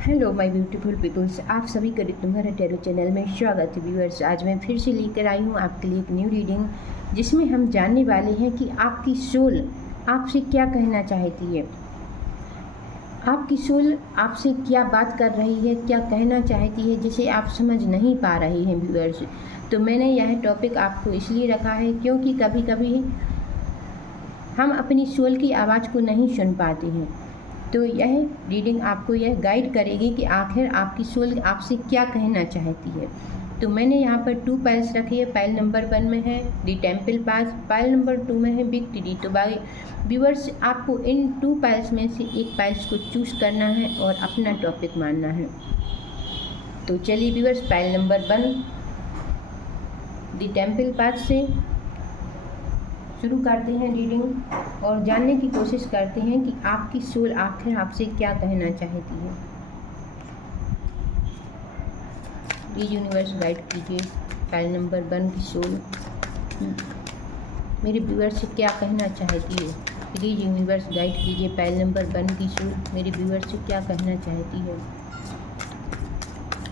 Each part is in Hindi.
हेलो माय ब्यूटीफुल पीपल्स, आप सभी का तुम्हारा टैरो चैनल में स्वागत है। व्यूअर्स, आज मैं फिर से लेकर आई हूँ आपके लिए एक न्यू रीडिंग, जिसमें हम जानने वाले हैं कि आपकी सोल आपसे क्या कहना चाहती है। आपकी सोल आपसे क्या बात कर रही है, क्या कहना चाहती है, जिसे आप समझ नहीं पा रहे हैं व्यूअर्स। तो मैंने यह टॉपिक आपको इसलिए रखा है क्योंकि कभी कभी हम अपनी सोल की आवाज़ को नहीं सुन पाते हैं। तो यह रीडिंग आपको यह गाइड करेगी कि आखिर आपकी सोल आपसे क्या कहना चाहती है। तो मैंने यहाँ पर 2 पाइल्स रखी है। पाइल नंबर 1 में है दी टेम्पल पास, पाइल नंबर 2 में है बिग टीडी। तो व्यूअर्स, आपको इन 2 पाइल्स में से एक पाइल्स को चूज करना है और अपना टॉपिक मानना है। तो चलिए व्यूअर्स, पाइल नंबर 1 दी टेम्पल पास से शुरू करते हैं रीडिंग और जानने की कोशिश करते हैं कि आपकी सोल आखिर आपसे क्या कहना चाहती है। प्लीज यूनिवर्स गाइड कीजिए फाइल नंबर 1 की सोल मेरे व्यूअर से क्या कहना चाहती है। प्लीज यूनिवर्स गाइड कीजिए फाइल नंबर 1 की सोल मेरे व्यूअर से क्या कहना चाहती है।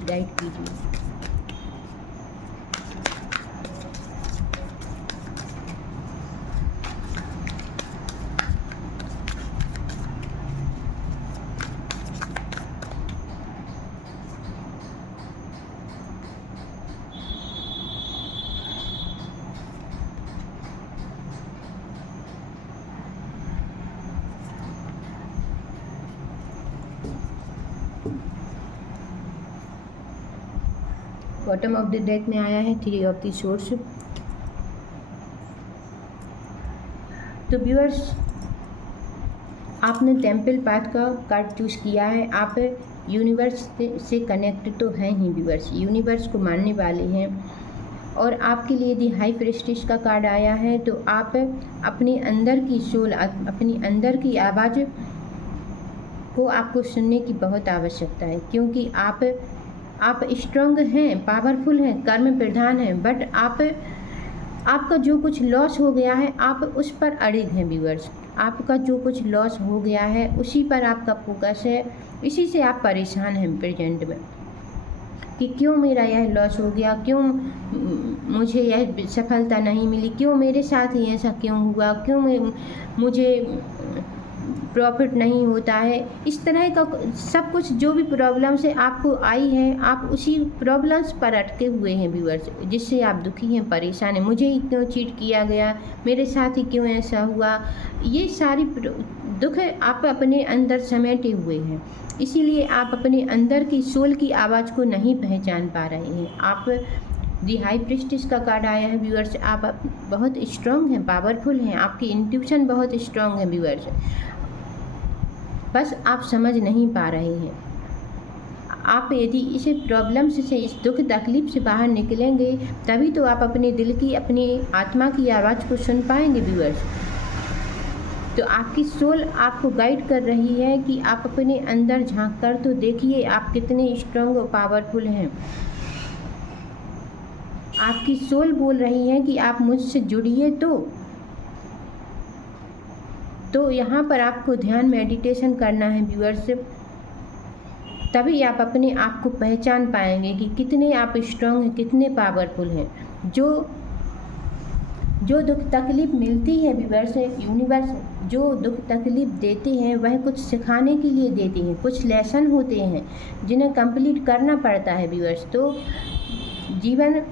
गाइड कीजिए। बॉटम ऑफ द डेक में आया है 3 ऑफ द सोर्स। तो व्यूअर्स, आपने टेम्पल पाथ का कार्ड चूज किया है। आप यूनिवर्स से कनेक्ट तो हैं ही व्यूअर्स, यूनिवर्स को मानने वाले हैं। और आपके लिए दी हाई प्रेस्टिज का कार्ड आया है। तो आप अपने अंदर की सोल, अपनी अंदर की आवाज़ को आपको सुनने की बहुत आवश्यकता है, क्योंकि आप स्ट्रांग हैं, पावरफुल हैं, कर्म प्रधान हैं, बट आपका जो कुछ लॉस हो गया है आप उस पर अड़िग हैं व्यूअर्स। आपका जो कुछ लॉस हो गया है उसी पर आपका फोकस है, इसी से आप परेशान हैं प्रेजेंट में कि क्यों मेरा यह लॉस हो गया, क्यों मुझे यह सफलता नहीं मिली, क्यों मेरे साथ ही ऐसा क्यों हुआ, क्यों मुझे प्रॉफिट नहीं होता है। इस तरह का सब कुछ जो भी प्रॉब्लम्स है आपको आई है, आप उसी प्रॉब्लम्स पर अटके हुए हैं व्यूअर्स, जिससे आप दुखी हैं, परेशान हैं। मुझे ही क्यों चीट किया गया, मेरे साथ ही क्यों ऐसा हुआ, ये सारी दुख आप अपने अंदर समेटे हुए हैं। इसीलिए आप अपने अंदर की सोल की आवाज़ को नहीं पहचान पा रहे हैं। आप दी हाई प्रिस्टिस का कार्ड आया है व्यूअर्स। आप बहुत स्ट्रांग हैं, पावरफुल हैं, आपकी इंट्यूशन बहुत स्ट्रांग है व्यूअर्स, बस आप समझ नहीं पा रहे हैं। आप यदि इस प्रॉब्लम से, इस दुख तकलीफ से बाहर निकलेंगे, तभी तो आप अपने दिल की, अपनी आत्मा की आवाज़ को सुन पाएंगे व्यूअर्स। तो आपकी सोल आपको गाइड कर रही है कि आप अपने अंदर झांक कर तो देखिए आप कितने स्ट्रांग और पावरफुल हैं। आपकी सोल बोल रही है कि आप मुझसे जुड़िए। तो यहाँ पर आपको ध्यान, मेडिटेशन करना है व्यूअर्स, तभी आप अपने आप को पहचान पाएंगे कि कितने आप स्ट्रांग हैं, कितने पावरफुल हैं। जो दुख तकलीफ मिलती है व्यूअर्स, यूनिवर्स जो दुख तकलीफ देते हैं वह कुछ सिखाने के लिए देते हैं, कुछ लेसन होते हैं जिन्हें कंप्लीट करना पड़ता है व्यूअर्स। तो जीवन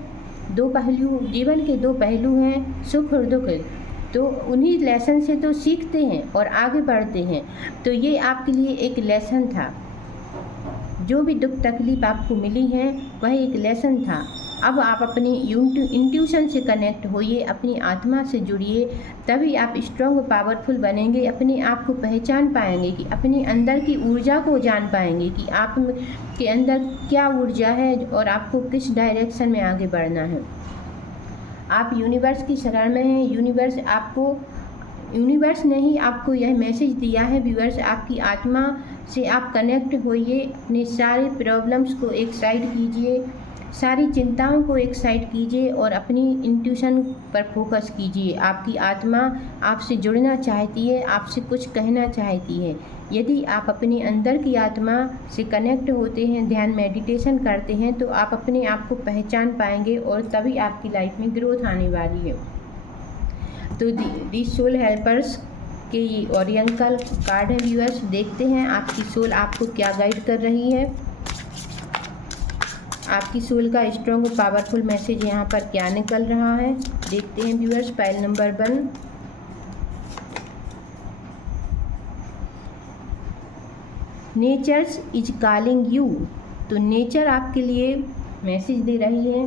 के 2 पहलू हैं, सुख और दुख। तो उन्हीं लेसन से तो सीखते हैं और आगे बढ़ते हैं। तो ये आपके लिए एक लेसन था। जो भी दुख तकलीफ आपको मिली है वह एक लेसन था। अब आप अपनी इंट्यूशन से कनेक्ट होइए, अपनी आत्मा से जुड़िए, तभी आप स्ट्रांग और पावरफुल बनेंगे। अपने आप को पहचान पाएंगे कि अपनी अंदर की ऊर्जा को जान पाएंगे कि आप के अंदर क्या ऊर्जा है और आपको किस डायरेक्शन में आगे बढ़ना है। आप यूनिवर्स की शरण में हैं। यूनिवर्स ने ही आपको यह मैसेज दिया है व्यूअर्स, आपकी आत्मा से आप कनेक्ट होइए, अपने सारे प्रॉब्लम्स को एक साइड कीजिए, सारी चिंताओं को एक साइड कीजिए और अपनी इंट्यूशन पर फोकस कीजिए। आपकी आत्मा आपसे जुड़ना चाहती है, आपसे कुछ कहना चाहती है। यदि आप अपने अंदर की आत्मा से कनेक्ट होते हैं, ध्यान मेडिटेशन करते हैं, तो आप अपने आप को पहचान पाएंगे और तभी आपकी लाइफ में ग्रोथ आने वाली है। तो दी सोल हेल्पर्स के ये ओरिएंटल कार्ड है व्यूअर्स। देखते हैं आपकी सोल आपको क्या गाइड कर रही है। आपकी सोल का स्ट्रॉन्ग और पावरफुल मैसेज यहाँ पर क्या निकल रहा है, देखते हैं viewers. Pile number 1, nature's is calling you. तो नेचर आपके लिए मैसेज दे रही है।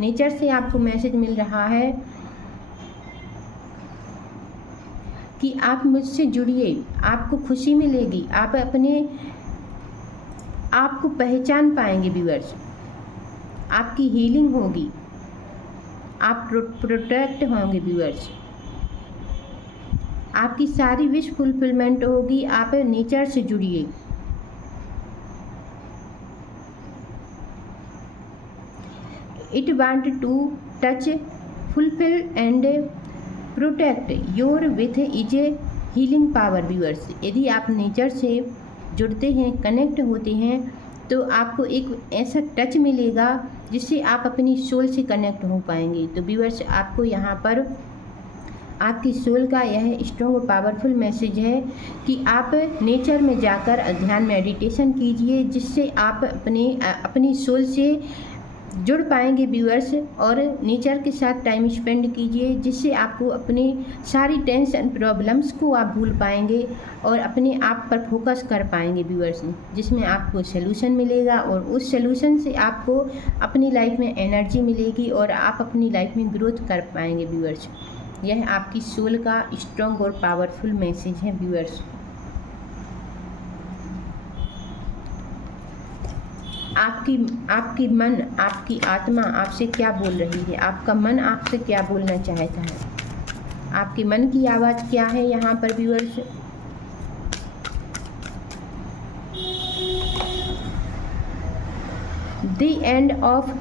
नेचर से आपको मैसेज मिल रहा है कि आप मुझसे जुड़िए, आपको खुशी मिलेगी, आप अपने आप को पहचान पाएंगे व्यूअर्स। आपकी हीलिंग होगी, आप प्रोटेक्ट होंगे व्यूअर्स। आपकी सारी विश फुलफिलमेंट होगी। आप नेचर से जुड़िए। It want to touch, fulfill and protect your with is a healing power viewers. यदि आप नेचर से जुड़ते हैं, कनेक्ट होते हैं, तो आपको एक ऐसा टच मिलेगा जिससे आप अपनी सोल से कनेक्ट हो पाएंगे। तो व्यूअर्स, आपको यहाँ पर आपकी सोल का यह स्ट्रॉन्ग और पावरफुल मैसेज है कि आप नेचर में जाकर ध्यान मेडिटेशन कीजिए, जिससे आप अपनी सोल से जुड़ पाएंगे व्यूअर्स। और नेचर के साथ टाइम स्पेंड कीजिए, जिससे आपको अपनी सारी टेंशन प्रॉब्लम्स को आप भूल पाएंगे और अपने आप पर फोकस कर पाएंगे व्यूअर्स, जिसमें आपको सलूशन मिलेगा और उस सलूशन से आपको अपनी लाइफ में एनर्जी मिलेगी और आप अपनी लाइफ में ग्रोथ कर पाएंगे व्यूअर्स। यह आपकी सोल का स्ट्रॉन्ग और पावरफुल मैसेज है व्यूअर्स। आपकी मन, आपकी आत्मा आपसे क्या बोल रही है, आपका मन आपसे क्या बोलना चाहता है, आपके मन की आवाज़ क्या है यहाँ पर viewers. The end of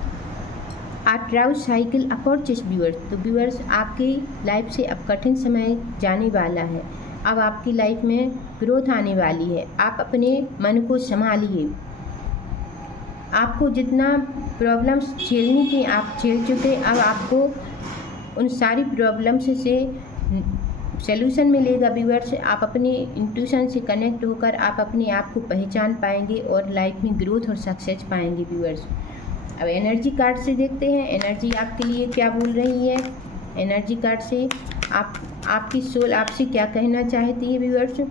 a true cycle approaches viewers. तो व्यूअर्स, आपकी लाइफ से अब कठिन समय जाने वाला है। अब आपकी लाइफ में ग्रोथ आने वाली है। आप अपने मन को संभालिए। आपको जितना प्रॉब्लम्स झेलनी थी आप झेल चुके। अब आपको उन सारी प्रॉब्लम्स से सलूशन मिलेगा व्यूअर्स। आप अपनी इंट्यूशन से कनेक्ट होकर आप अपने आप को पहचान पाएंगे और लाइफ में ग्रोथ और सक्सेस पाएंगे व्यूअर्स। अब एनर्जी कार्ड से देखते हैं एनर्जी आपके लिए क्या बोल रही है। एनर्जी कार्ड से आपकी सोल आपसे क्या कहना चाहती है व्यूअर्स।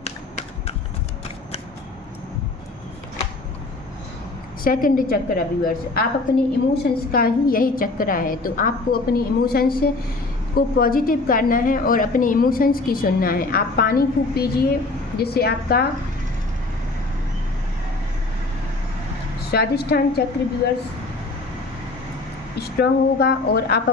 सेकंड चक्र व्यूअर्स, आप अपने इमोशंस का ही यही चक्र है। तो आपको अपने इमोशंस को पॉजिटिव करना है और अपने इमोशंस की सुनना है। आप पानी खूब पीजिए, जिससे आपका स्वादिष्ठान चक्र व्यूअर्स स्ट्रॉन्ग होगा और आप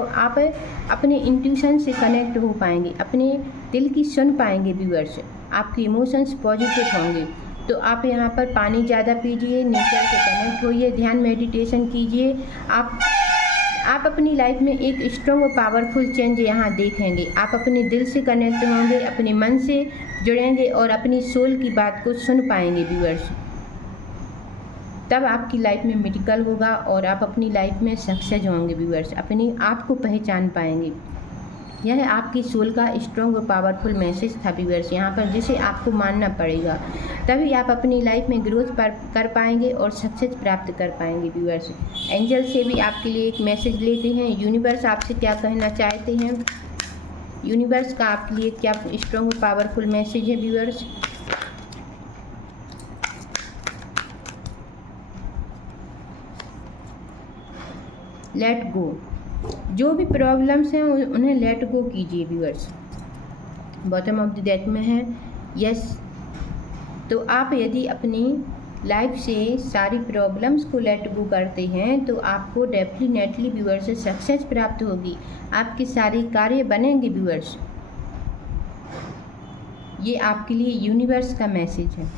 अपने इंट्यूशन से कनेक्ट हो पाएंगे, अपने दिल की सुन पाएंगे व्यूअर्स। आपके इमोशंस पॉजिटिव होंगे। तो आप यहाँ पर पानी ज़्यादा पीजिए, नेचर से कनेक्ट होइए, ध्यान मेडिटेशन कीजिए। आप अपनी लाइफ में एक स्ट्रॉन्ग और पावरफुल चेंज यहाँ देखेंगे। आप अपने दिल से कनेक्ट होंगे, अपने मन से जुड़ेंगे और अपनी सोल की बात को सुन पाएंगे व्यूअर्स। तब आपकी लाइफ में मिरेकल होगा और आप अपनी लाइफ में सक्सेस होंगे व्यूअर्स, अपने आप को पहचान पाएंगे। यह आपकी सोल का स्ट्रॉन्ग और पावरफुल मैसेज था व्यूअर्स यहाँ पर, जिसे आपको मानना पड़ेगा। तभी आप अपनी लाइफ में ग्रोथ कर पाएंगे और सक्सेस प्राप्त कर पाएंगे व्यूअर्स। एंजल से भी आपके लिए एक मैसेज लेते हैं। यूनिवर्स आपसे क्या कहना चाहते हैं, यूनिवर्स का आपके लिए क्या स्ट्रॉन्ग और पावरफुल मैसेज है व्यूअर्स। Let go. जो भी प्रॉब्लम्स हैं उन्हें लेट गो कीजिए viewers. Bottom of the deck में है यस। तो आप यदि अपनी लाइफ से सारी प्रॉब्लम्स को लेट गो करते हैं तो आपको डेफिनेटली व्यूअर्स से सक्सेस प्राप्त होगी, आपके सारे कार्य बनेंगे व्यूअर्स। ये आपके लिए यूनिवर्स का मैसेज है।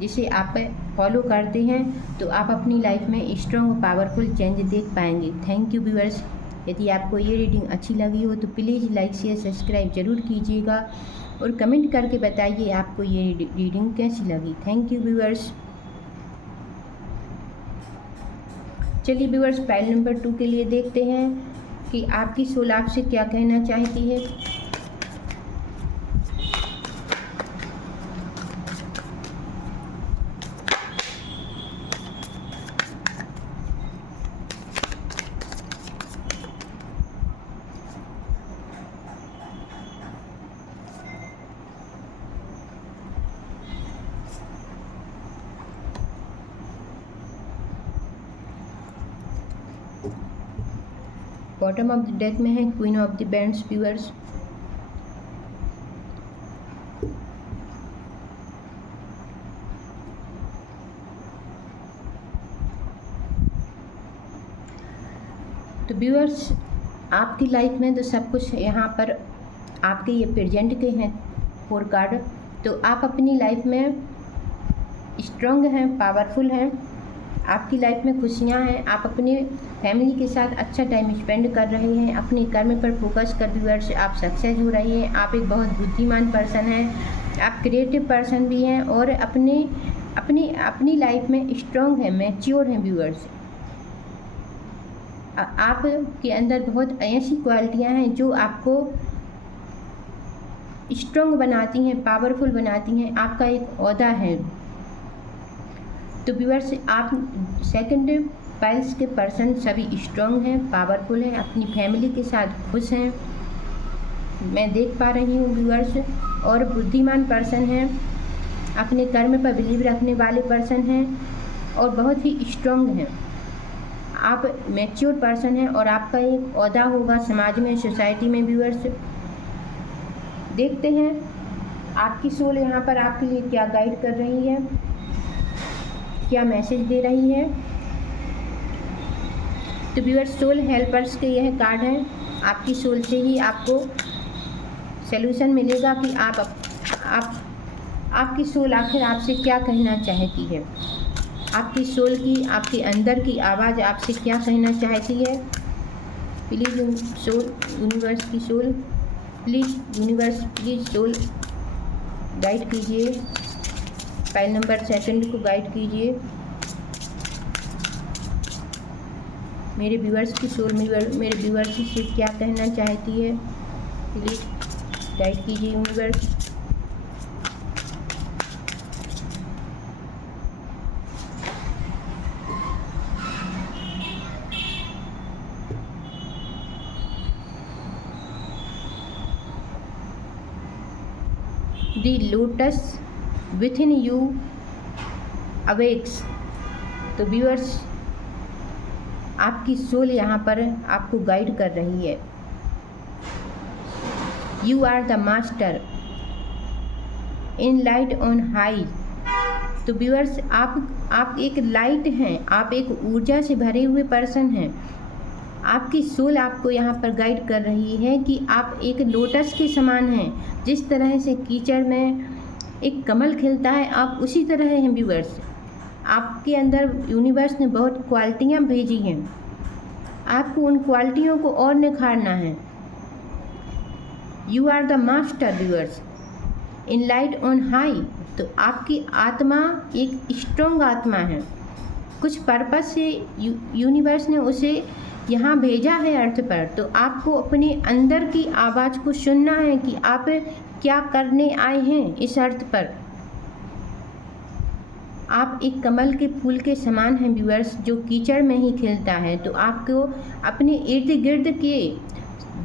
जिसे आप फॉलो करते हैं तो आप अपनी लाइफ में स्ट्रॉन्ग और पावरफुल चेंज देख पाएंगे। Thank you viewers. यदि आपको ये रीडिंग अच्छी लगी हो तो प्लीज़ लाइक शेयर सब्सक्राइब जरूर कीजिएगा और कमेंट करके बताइए आपको ये रीडिंग कैसी लगी। Thank you viewers. चलिए व्यूअर्स, पाइल नंबर 2 के लिए देखते हैं कि आपकी सोल आपसे क्या कहना चाहती है। बॉटम ऑफ द डेक में है queen of the bands viewers. तो व्यूअर्स, आपकी लाइफ में तो सब कुछ यहाँ पर आपके ये प्रेजेंट के हैं 4 कार्ड। तो आप अपनी लाइफ में स्ट्रॉन्ग हैं, पावरफुल हैं, आपकी लाइफ में खुशियाँ हैं, आप अपने फैमिली के साथ अच्छा टाइम स्पेंड कर रहे हैं, अपने कर्म पर फोकस कर व्यूअर्स आप सक्सेस हो रही हैं। आप एक बहुत बुद्धिमान पर्सन हैं, आप क्रिएटिव पर्सन भी हैं और अपनी लाइफ में स्ट्रॉन्ग हैं, मैच्योर हैं व्यूअर्स। आपके अंदर बहुत ऐसी क्वालिटियाँ हैं जो आपको स्ट्रॉन्ग बनाती हैं, पावरफुल बनाती हैं। आपका एक ओहदा है। तो व्यूअर्स, आप सेकंड पाइल्स के पर्सन सभी स्ट्रॉन्ग हैं, पावरफुल हैं, अपनी फैमिली के साथ खुश हैं, मैं देख पा रही हूँ व्यूअर्स, और बुद्धिमान पर्सन हैं, अपने कर्म पर बिलीव रखने वाले पर्सन हैं और बहुत ही स्ट्रॉन्ग हैं। आप मैच्योर पर्सन हैं और आपका एक ओहदा होगा समाज में, सोसाइटी में व्यूअर्स। देखते हैं आपकी सोल यहाँ पर आपके लिए क्या गाइड कर रही है, क्या मैसेज दे रही है। तो व्यूअर्स, सोल हेल्पर्स के यह कार्ड हैं। आपकी सोल से ही आपको सलूशन मिलेगा कि आपकी सोल आखिर आपसे क्या कहना चाहती है। आपकी सोल की, आपके अंदर की आवाज़ आपसे क्या कहना चाहती है। प्लीज़ सोल, यूनिवर्स की soul, please universe, please soul guide कीजिए, पाइल नंबर 2 को गाइड कीजिए। मेरे व्यूअर्स की सोल मेरे व्यूअर्स से क्या कहना चाहती है, प्लीज़ गाइड कीजिए universe. The lotus within you awakes. तो व्यूअर्स, आपकी सोल यहाँ पर आपको गाइड कर रही है। You are the master in light on high. तो व्यूअर्स, आप एक लाइट हैं, आप एक ऊर्जा से भरे हुए पर्सन हैं। आपकी सोल आपको यहाँ पर गाइड कर रही है कि आप एक लोटस के समान हैं। जिस तरह से कीचड़ में एक कमल खिलता है, आप उसी तरह हैं व्यूअर्स। आपके अंदर यूनिवर्स ने बहुत क्वालिटियाँ भेजी हैं, आपको उन क्वालिटियों को और निखारना है। You are the master viewers in light on high. तो आपकी आत्मा एक स्ट्रॉन्ग आत्मा है, कुछ पर्पस से यूनिवर्स ने उसे यहाँ भेजा है अर्थ पर। तो आपको अपने अंदर की आवाज़ को सुनना है कि आप क्या करने आए हैं इस अर्थ पर। आप एक कमल के फूल के समान हैं व्यूअर्स, जो कीचड़ में ही खिलता है। तो आपको अपने इर्द गिर्द के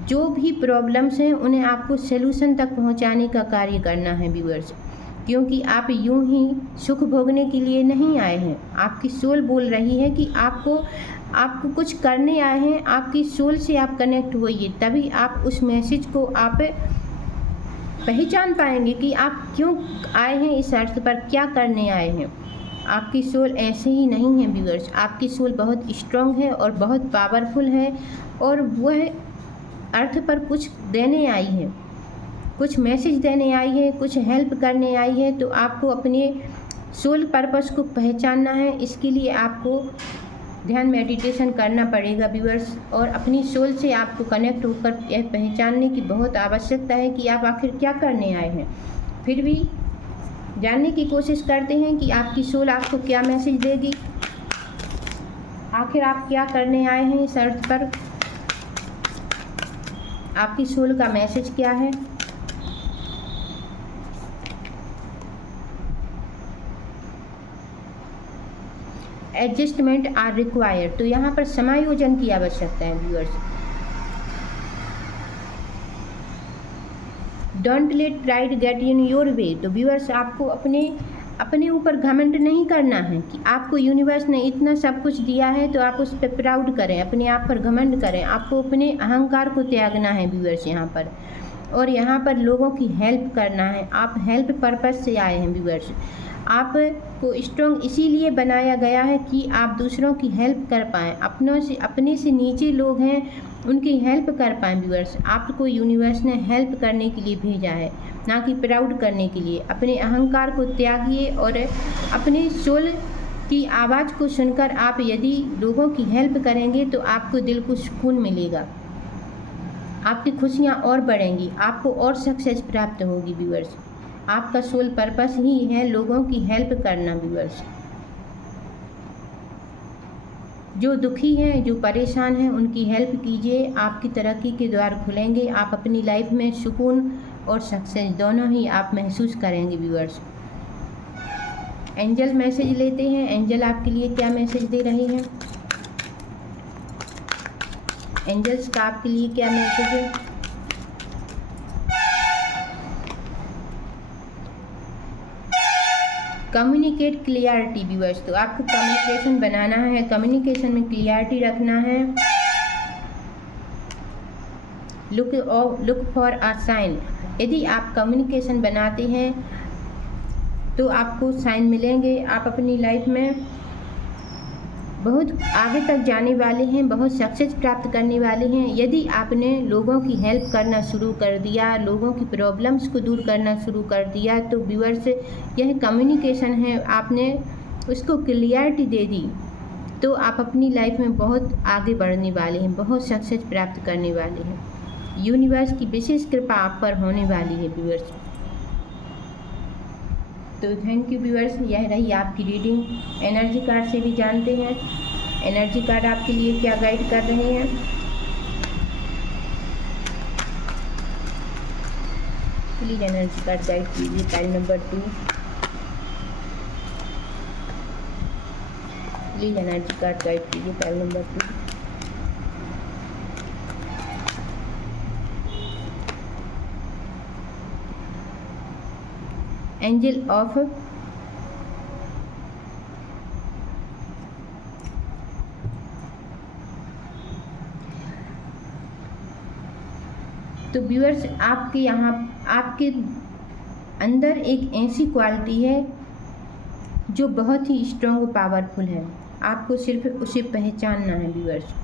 जो भी प्रॉब्लम्स हैं उन्हें आपको सलूशन तक पहुंचाने का कार्य करना है व्यूअर्स, क्योंकि आप यूं ही सुख भोगने के लिए नहीं आए हैं। आपकी सोल बोल रही है कि आपको कुछ करने आए हैं। आपकी सोल से आप कनेक्ट होइए, तभी आप उस मैसेज को आप पहचान पाएंगे कि आप क्यों आए हैं इस अर्थ पर, क्या करने आए हैं। आपकी सोल ऐसे ही नहीं है व्यूअर्स, आपकी सोल बहुत स्ट्रॉन्ग है और बहुत पावरफुल है, और वह अर्थ पर कुछ देने आई है, कुछ मैसेज देने आई है, कुछ हेल्प करने आई है। तो आपको अपने सोल पर्पस को पहचानना है, इसके लिए आपको ध्यान मेडिटेशन करना पड़ेगा व्यूअर्स, और अपनी सोल से आपको कनेक्ट होकर यह पहचानने की बहुत आवश्यकता है कि आप आखिर क्या करने आए हैं। फिर भी जानने की कोशिश करते हैं कि आपकी सोल आपको क्या मैसेज देगी, आखिर आप क्या करने आए हैं इस अर्थ पर, आपकी सोल का मैसेज क्या है। एडजस्टमेंट आर रिक्वायर्ड, तो यहाँ पर समायोजन की आवश्यकता है viewers. Don't let pride get in your way, तो व्यूअर्स आपको अपने ऊपर घमंड नहीं करना है कि आपको यूनिवर्स ने इतना सब कुछ दिया है तो आप उस पर प्राउड करें, अपने आप पर घमंड करें। आपको अपने अहंकार को त्यागना है व्यूअर्स यहाँ पर, और यहाँ पर लोगों की हेल्प करना है। आप हेल्प पर्पस से आए हैं व्यूअर्स। आपको स्ट्रॉन्ग इसीलिए बनाया गया है कि आप दूसरों की हेल्प कर पाएँ, अपने से नीचे लोग हैं उनकी हेल्प कर पाएँ व्यूअर्स। आपको यूनिवर्स ने हेल्प करने के लिए भेजा है, ना कि प्राउड करने के लिए। अपने अहंकार को त्यागिए और अपने सोल की आवाज़ को सुनकर आप यदि लोगों की हेल्प करेंगे तो आपको दिल को सुकून मिलेगा, आपकी खुशियाँ और बढ़ेंगी, आपको और सक्सेस प्राप्त होगी व्यूअर्स। आपका सोल पर्पस ही है लोगों की हेल्प करना व्यूअर्स। जो दुखी हैं, जो परेशान हैं, उनकी हेल्प कीजिए, आपकी तरक्की के द्वार खुलेंगे। आप अपनी लाइफ में सुकून और सक्सेस दोनों ही आप महसूस करेंगे व्यूअर्स। एंजल मैसेज लेते हैं, एंजल आपके लिए क्या मैसेज दे रहे हैं। एंजल्स का आपके लिए क्या मैसेज है। कम्युनिकेट क्लियरिटी व्यूअर्स, तो आपको कम्युनिकेशन बनाना है, कम्युनिकेशन में क्लियरिटी रखना है। लुक फॉर अ साइन, यदि आप कम्युनिकेशन बनाते हैं तो आपको साइन मिलेंगे। आप अपनी लाइफ में बहुत आगे तक जाने वाले हैं, बहुत सक्सेस प्राप्त करने वाले हैं। यदि आपने लोगों की हेल्प करना शुरू कर दिया, लोगों की प्रॉब्लम्स को दूर करना शुरू कर दिया, तो व्यूअर्स यह कम्युनिकेशन है, आपने उसको क्लियरिटी दे दी, तो आप अपनी लाइफ में बहुत आगे बढ़ने वाले हैं, बहुत सक्सेस प्राप्त करने वाले हैं। यूनिवर्स की विशेष कृपा आप पर होने वाली है व्यूअर्स। तो थैंक यू व्यूअर्स, यह रही आपकी रीडिंग। एनर्जी कार्ड से भी जानते हैं एनर्जी कार्ड आपके लिए क्या गाइड कर रहे हैं। प्लीज एनर्जी कार्ड गाइड कीजिए pile number 2। Please energy card guide कीजिए पाइल नंबर 2। एंजल ऑफ तो व्यूअर्स आपके यहाँ आपके अंदर एक ऐसी क्वालिटी है जो बहुत ही स्ट्रॉन्ग और पावरफुल है, आपको सिर्फ उसे पहचानना है व्यूअर्स।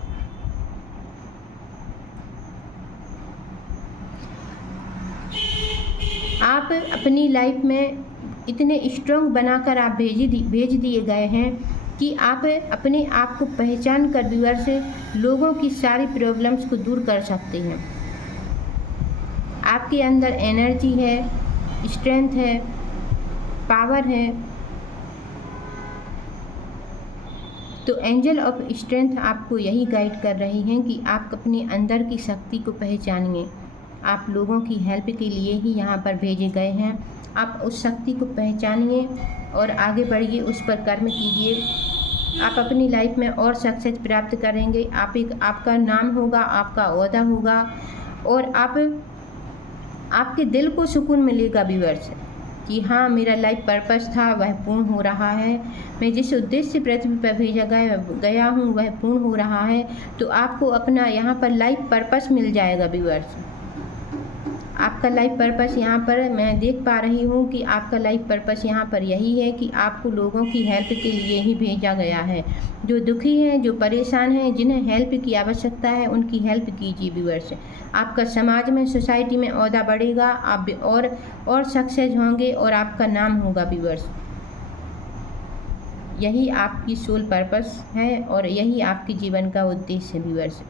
आप अपनी लाइफ में इतने स्ट्रॉन्ग बनाकर आप भेज दिए गए हैं कि आप अपने आप को पहचान कर व्यूअर्स से लोगों की सारी प्रॉब्लम्स को दूर कर सकते हैं। आपके अंदर एनर्जी है, स्ट्रेंथ है, पावर है। तो एंजल ऑफ स्ट्रेंथ आपको यही गाइड कर रही हैं कि आप अपने अंदर की शक्ति को पहचानिए। आप लोगों की हेल्प के लिए ही यहाँ पर भेजे गए हैं। आप उस शक्ति को पहचानिए और आगे बढ़िए, उस पर कर्म कीजिए। आप अपनी लाइफ में और सक्सेस प्राप्त करेंगे। आपका नाम होगा, आपका ओहदा होगा, और आपके दिल को सुकून मिलेगा व्यूअर्स कि हाँ, मेरा लाइफ पर्पस था वह पूर्ण हो रहा है। मैं जिस उद्देश्य से पृथ्वी पर भेजा गया हूँ वह पूर्ण हो रहा है। तो आपको अपना यहाँ पर लाइफ पर्पस मिल जाएगा व्यूअर्स। आपका लाइफ पर्पस यहाँ पर मैं देख पा रही हूँ कि आपका लाइफ पर्पस यहाँ पर यही है कि आपको लोगों की हेल्प के लिए ही भेजा गया है। जो दुखी हैं, जो परेशान हैं, जिन्हें हेल्प की आवश्यकता है, उनकी हेल्प कीजिए व्यूअर्स। आपका समाज में, सोसाइटी में ओहदा बढ़ेगा, आप और सक्सेस होंगे और आपका नाम होगा व्यूअर्स। यही आपकी सोल पर्पस है और यही आपके जीवन का उद्देश्य है व्यूअर्स।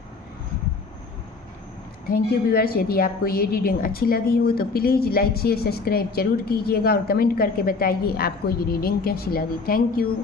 Thank you viewers. यदि आपको ये रीडिंग अच्छी लगी हो तो प्लीज़ लाइक शेयर सब्सक्राइब जरूर कीजिएगा और कमेंट करके बताइए आपको ये रीडिंग कैसी लगी। Thank you.